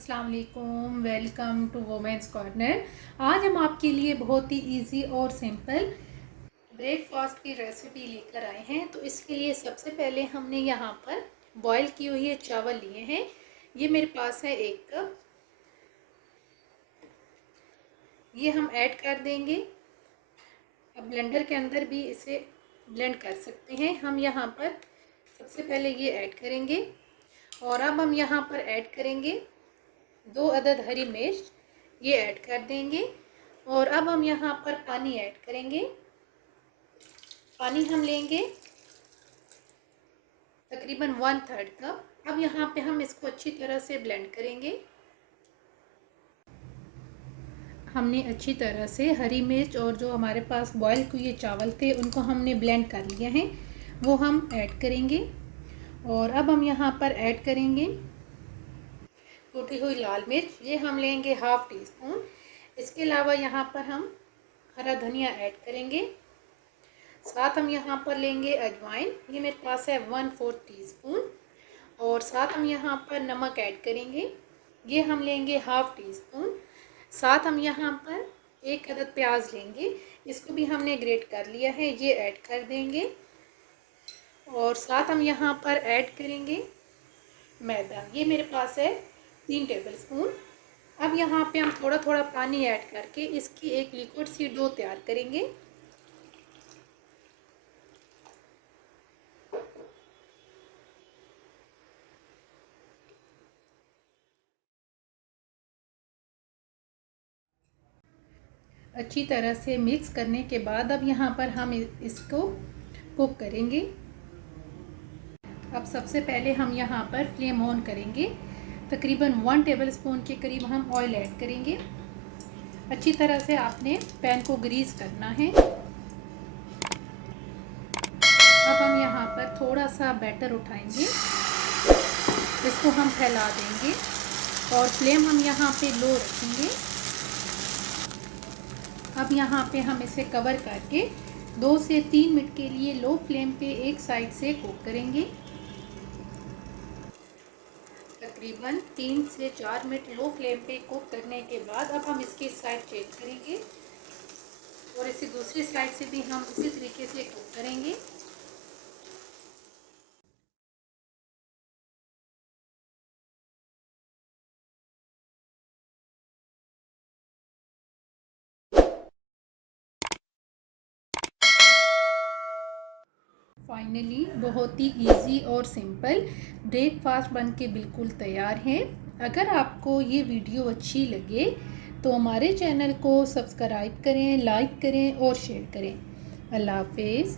अस्सलाम वालेकुम, welcome to women's corner. आज हम आपके लिए बहुत ही इजी और सिंपल ब्रेकफास्ट की रेसिपी लेकर आए हैं। तो इसके लिए सबसे पहले हमने यहाँ पर बॉईल की हुई है चावल लिए हैं। ये मेरे पास है 1 कप। ये हम ऐड कर देंगे। अब ब्लेंडर के अंदर भी इसे ब्लेंड कर सकते हैं। हम यहाँ पर सबसे पहले ये ऐड करेंगे और अब हम यहाँ पर ऐड करेंगे 2 अदद हरी मिर्च, ये ऐड कर देंगे। और अब हम यहाँ पर पानी ऐड करेंगे। पानी हम लेंगे तकरीबन 1/3 कप। अब यहाँ पे हम इसको अच्छी तरह से ब्लेंड करेंगे। हमने अच्छी तरह से हरी मिर्च और जो हमारे पास बॉयल किए चावल थे उनको हमने ब्लेंड कर लिया है, वो हम ऐड करेंगे। और अब हम यहाँ पर ऐड करेंगे कूटी हुई लाल मिर्च, ये हम लेंगे 1/2 टीस्पून। इसके अलावा यहाँ पर हम हरा धनिया ऐड करेंगे। साथ हम यहाँ पर लेंगे अजवाइन, ये मेरे पास है 1/4 टीस्पून। और साथ हम यहाँ पर नमक ऐड करेंगे, ये हम लेंगे 1/2 टीस्पून। साथ हम यहाँ पर 1 अदद प्याज लेंगे, इसको भी हमने ग्रेट कर लिया है, ये ऐड कर देंगे। और साथ हम यहाँ पर ऐड करेंगे मैदा, ये मेरे पास है 3 टेबलस्पून। अब यहाँ पे हम थोड़ा थोड़ा पानी ऐड करके इसकी एक लिक्विड सी डो तैयार करेंगे। अच्छी तरह से मिक्स करने के बाद अब यहाँ पर हम इसको कुक करेंगे। अब सबसे पहले हम यहाँ पर फ्लेम ऑन करेंगे। तकरीबन 1 टेबलस्पून के करीब हम ऑयल ऐड करेंगे। अच्छी तरह से आपने पैन को ग्रीस करना है। अब हम यहाँ पर थोड़ा सा बैटर उठाएंगे, इसको हम फैला देंगे और फ्लेम हम यहाँ पे लो रखेंगे। अब यहाँ पे हम इसे कवर करके 2 से 3 मिनट के लिए लो फ्लेम पे एक साइड से कुक करेंगे। तकरीबन 3 से 4 मिनट लो फ्लेम पे कुक करने के बाद अब हम इसकी साइड चेंज करेंगे और इसे दूसरी साइड से भी हम इसी तरीके से कुक करेंगे। फाइनली बहुत ही इजी और सिंपल ब्रेकफास्ट बन के बिल्कुल तैयार है। अगर आपको ये वीडियो अच्छी लगे तो हमारे चैनल को सब्सक्राइब करें, लाइक करें और शेयर करें। अल्लाह हाफिज़।